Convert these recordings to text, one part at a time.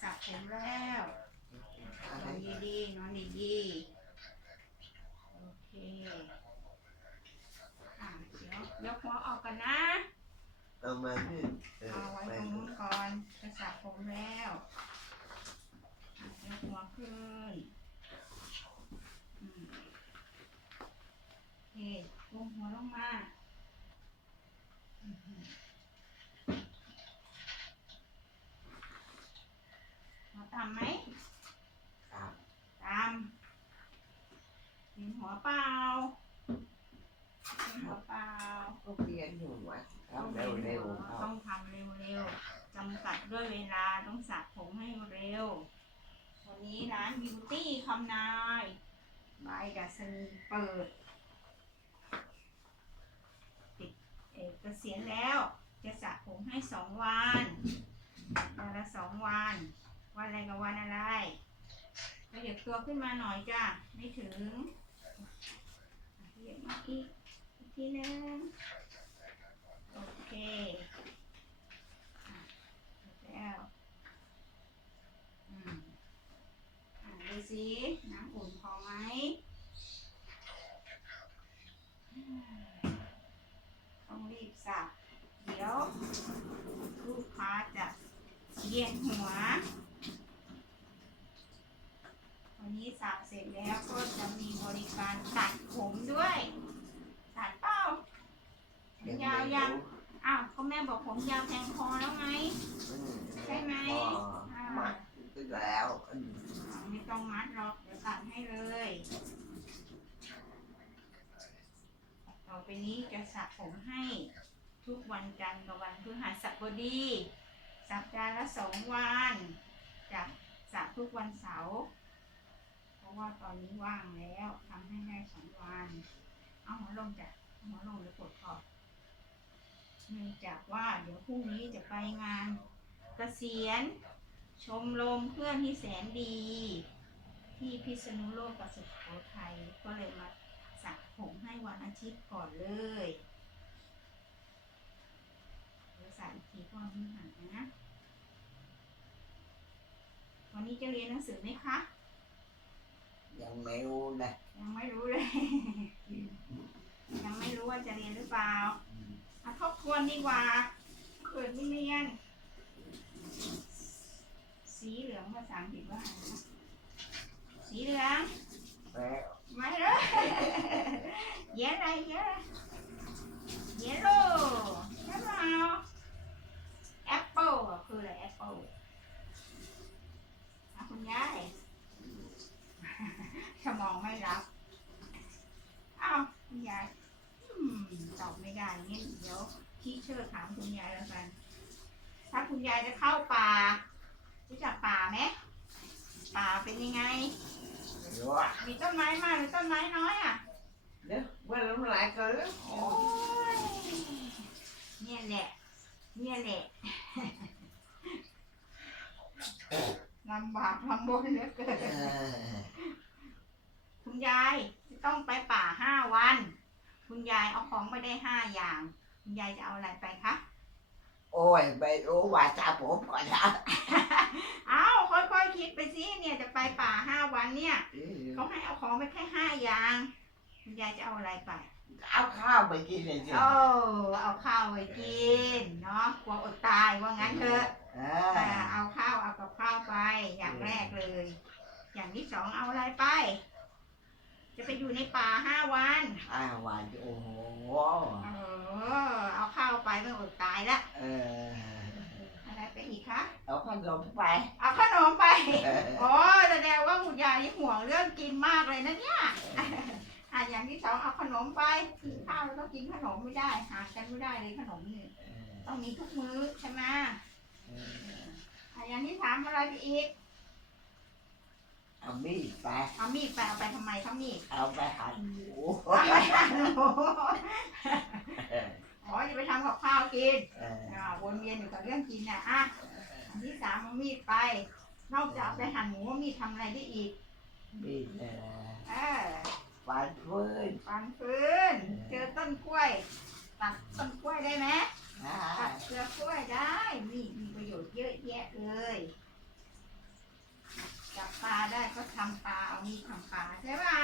สระผมแล้วนอนดีๆนอนดีๆโอเคอะเดี๋ยวยกหัวออกกันนะ เอามานี่เออเอาไว้ไปตรงนู้นก่อนจะสระผมแล้วอะยกหัวขึ้นอืมโอเคลงหัวลงมาอือหือ หัวต่ำไหมครับตามเห็นหัวเปล่าเห็นหัวเปล่าก็เรียนอยู่ว่าทำเร็วๆเขาต้องทำเร็วๆจำกัดด้วยเวลาต้องสระผมให้เร็ว วันนี้ร้านบิวตี้คำนายบายดัชนีเปิด ติดเอกเกษียณแล้ว จะสระผมให้สองวันวันละสองวัน วันอะไรกับวันอะไรขยับตัวขึ้นมาหน่อยจ้ะไม่ถึงขยับมาอีกอีกทีนึงโอเคแล้วอืมอะดูสิน้ำอุ่นพอไหมอืมต้องรีบสับเดี๋ยวลูกค้าจะเยียนหัว วันนี้สับ เสร็จแล้วก็จะมีบริการตัดผมด้วยตัดเป้ายาวยังอ้าวก็แม่บอกผมยาวแทงคอแล้วไง ใช่ไหมพอมัดขึ้นแล้วอืมอ่าไม่ต้องมัดหรอกเดี๋ยวตัดให้เลยต่อไปนี้จะสระผมให้ทุกวันจันทร์กับวันพฤหัสบดี สัปดาห์ละสองวันจะสระทุกวันเสาร์เพ ราะว่าตอนนี้ว่างแล้วทำให้ได้สองวันเอาหัวลงจ้ะหัวลงแล้วปวดคอเนื่องจากว่าเดี๋ยวพรุ่งนี้จะไปงานเกษียณชมรมเพื่อนที่แสนดี ที่พิษณุโลกกับสุโขทัยก็เลยมาสระผมให้วันอาทิตย์ก่อนเลยเดี๋ยวสระอีกทีก็วันพฤหัสนะ วันนี้จะเรียนหนังสือไหมคะ ยังไม่รู้นะยังไม่รู้เลย ยังไม่รู้ว่าจะเรียนหรือเปล่าอืมเอาทบทวนดีกว่าเกิดไม่เรียน สีเหลืองภาษาอังกฤษว่าอะไรนะสีเหลืองแล้วไม่เลยเย็นอะไรเย็นอะไรเยลโล่ใช่เปล่าแอปเปิลคืออะไรแอปเปิลอะคุณยายส มองไม่รับ อ้าวคุณยายอืมตอบไม่ได้งั้นเดี๋ยวที่เชิญถามคุณยายแล้วกัน ถ้าคุณยายจะเข้าป่ารู้จักป่าไหมป่าเป็นยังไง เดี๋ยวอะมีต้นไม้มากหรือต้นไม้น้อยอะเดี๋ยวว่าน้ำลายก็แล้วโอ้ยเนี่ยแหละ เนี่ยแหละลำบากลำบนเหลือเกินเออ คุณยายจะต้องไปป่าห้าวัน คุณยายเอาของไปได้ห้าอย่าง คุณยายจะเอาอะไรไปคะ โอ้ยไม่รู้ว่าจะผมก่อนนะเอาค่อยๆคิดไปสิเนี่ยจะไปป่าห้าวันเนี่ยเขาให้เอาของไปแค่ห้าอย่าง คุณยายจะเอาอะไรไป เอาข้าวไปกินเลยสิโอ้เอาข้าวไปกินเนาะกลัวอดตายว่างั้นเถอะเออ่าอเอาข้าวเอากับข้าวไปอย่างแรกเลย อย่างที่สองเอาอะไรไป จะไปอยู่ในป่าห้าวันห้าวันโอ้โหเออเอาข้าวไปไม่อดตายละเอออะไรไปอีกคะเอาขนมไป เอาขนมไปเออโอ้แสดงว่าคุณยายนี่ห่วงเรื่องกินมากเลยนะเนี่ยอะอย่างที่สองเอาขนมไปกินข้าวแล้วต้องกินขนมไม่ได้หากันไม่ได้เลยขนมนี่ต้องมีทุกมื้อใช่ไหมเอออะอย่างที่สามอะไรไปอีก เอามีดไป เอามีดไปเอาไปทำไมคะมีดเอาไปหั่นหมูเอาไปหั่นหมูอ๋อจะไปทำกับข้าวกินเอออ่าวนเวียนอยู่กับเรื่องกินน่ะอะอันที่สามเอามีดไป นอกจากเอาไปหั่นหมูมีดทำอะไรได้อีก มีดเออเออฟันฟืนฟันฟืนเจอต้นกล้วยตัดต้นกล้วยได้ไหมอ่าตัดเปลือกกล้วยได้มีมีประโยชน์เยอะแยะเลย จับปลาได้ก็ทำปลาเอามีทำปลาใช่ป่ะ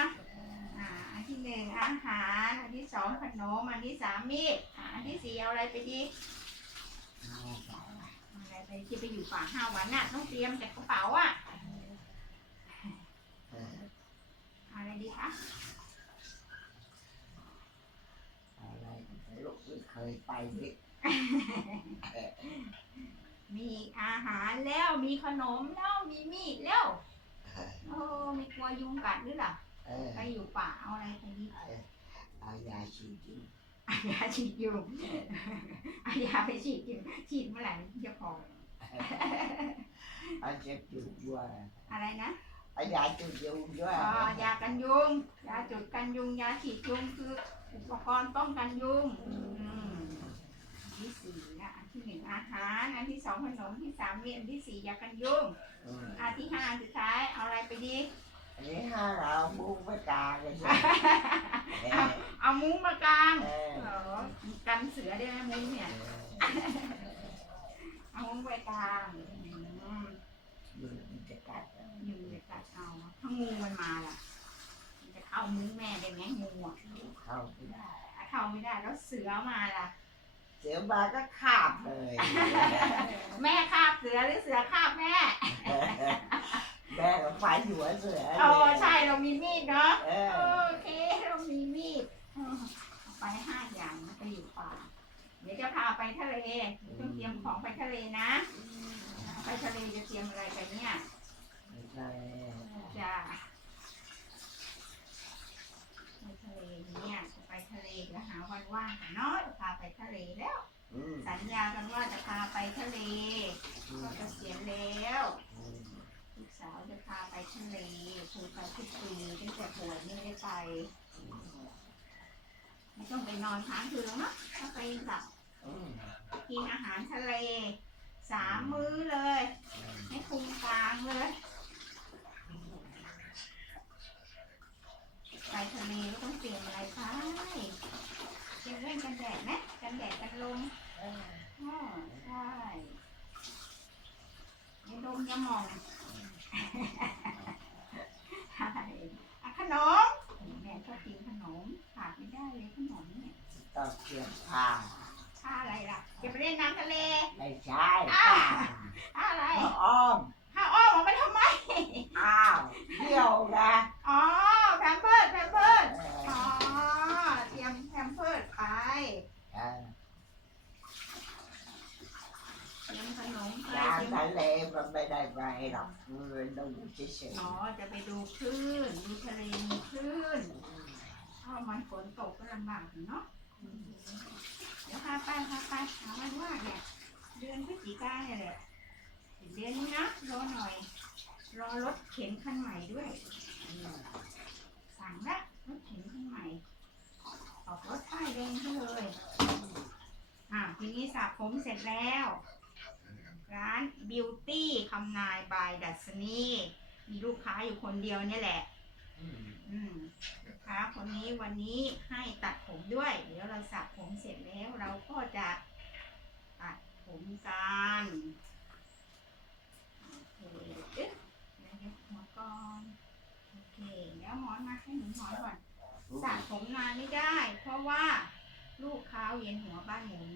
อ่าอันที่หนึ่งอาหาร อันที่สองขนมอันที่สามมีดอันที่สี่เอาอะไรไปดีอะไรไปที่ไปอยู่ป่าห้าวันน่ะต้องเตรียมแต่กระเป๋าอะอะไรดีคะอะไรลูกเคยไปดิ มีอาหารแล้วมีขนมแล้วมีมีดแล้วโอ้ไม่กลัวยุงกัดหรือเปล่าเออไปอยู่ป่าเอาอะไรไปดีเอายาฉีดยุงเอายาฉีดยุงเอายาไปฉีดยุงฉีดเมื่อไหร่จะพอเอาเจ็บยุงด้วยอะไรนะเอายาจุดยุงด้วยอ๋อยากันยุงยาจุดกันยุงยาฉีดยุงคืออุปกรณ์ป้องกันยุงอืมอันที่สี่นะอัน ที่หนึ่งอาหาร อันที่สองขนมอันที่สามเวียนที่สี่ยากันยุงอืมอันที่ห้าอันสุดท้ายเอาอะไรไปดี อันนี้ห้าเราบุกไปกลางเลยใช่เออเอามุ้งมากางเออเหรอกันเสือได้ไหมมุ้งเนี่ย เอามุ้งไว้กางอืมยุงมันจะกัดยุงจะกัดเอาถ้างูมันมาล่ะมันจะเข้ามุ้งแม่ได้ไหมงูอะเข้าไม่ได้ เข้าไม่ได้แล้วเสือมาล่ะ เสียมาก็คาบเลย แม่คาบเสือหรือเสือคาบแม่แม่ก็ฟันหัวเสือโอ้ใช่เรามีมีดเนาะเออโอเคเรามีมีดเออเอาไปห้าอย่างนะไปอยู่ป่าเดี๋ยวจะพาไปทะเลต้องเตรียมของไปทะเลนะ ไปทะเลจะเตรียมอะไรกันเนี่ยไม่ใช่จะไปทะเลเนี่ยจะไป ทะเลเดี๋ยวหาวันว่างกันเนาะจะพาไปทะเลแล้ว อืมสัญญากันว่าจะพาไปทะเลอืมก็เกษียณแล้วอืมลูกสาวจะพาไปทะเลคุยไปทุกปีตั้งแต่ป่วยไม่ได้ไป ไม่ต้องไปนอนค้างคืนแล้วเนาะถ้าไปหลับอืมกินอาหารทะเลสามมื้อเลยให้คุมกลางเลย ไปทะเลก็ต้องเตรียมอะไรคะเตรียมเรื่องกันแดดไหมกันแดดกันลมอออ๋อใช่ยาดมยาหมองใช่อะขนมแม่ชอบกินขนมขาดไม่ได้เลยขนมเนี่ยต้องเตรียมผ้าผ้าอะไรล่ะจะไปเล่นน้ำทะเลไม่ใช่ผ้าอะไรอ้อม ผ้าอ้อมเอาไปทำไม อ้าวเที่ยวนะ อ๋อแพมเพิร์ดแพมเพิร์ด เออ อ๋อเตรียมแพมเพิร์ดไป เออ เตรียมขนมไป น้ เตรียมำทะเลมันไม่ได้ไปหรอก ดูเฉยอ๋อ จะไปดูคลื่น ดูทะเลมีคลื่นถ้ามันฝนตกก็ลำบากอยู่เนาะ เดี๋ยวพาไปพาไปหาวันว่าเนี่ย เดือนพฤศจิกาเนี่ยแหละเดือนนี้นะรอหน่อย รอรถเข็นคันใหม่ด้วย สั่งละรถเข็นคันใหม่ ออกรถป้ายแดงไปเลย อะทีนี้สระผมเสร็จแล้ว ร้านบิวตี้คำนายบายดัชนีมีลูกค้าอยู่คนเดียวเนี่ยแหละๆอืมอืมลูกค้าคนนี้วันนี้ให้ตัดผมด้วย เดี๋ยวเราสระผมเสร็จแล้วเราก็จะตัดผมกันโอเคเอ๊ะเดี๋ยวเดี๋ยวหัวก่อนโอเคแล้วหมอนมาให้หนูหมอนก่อนสระผมนานไม่ได้ เพราะว่าลูกค้าเวียนหัวบ้านหมุน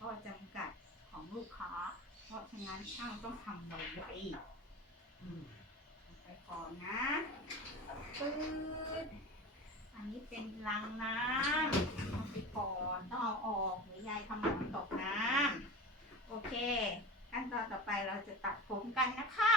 ก็จำกัด ของลูกค้า เพราะฉะนั้นช่างต้องทำไวๆอืมไปก่อนนะปึ๊ดอันนี้เป็นลังน้ำเอาไปก่อนต้องเอาออกหรือยายทำหมอนตกน้ำโอเค ขั้นตอนต่อไปเราจะตัดผมกันนะคะ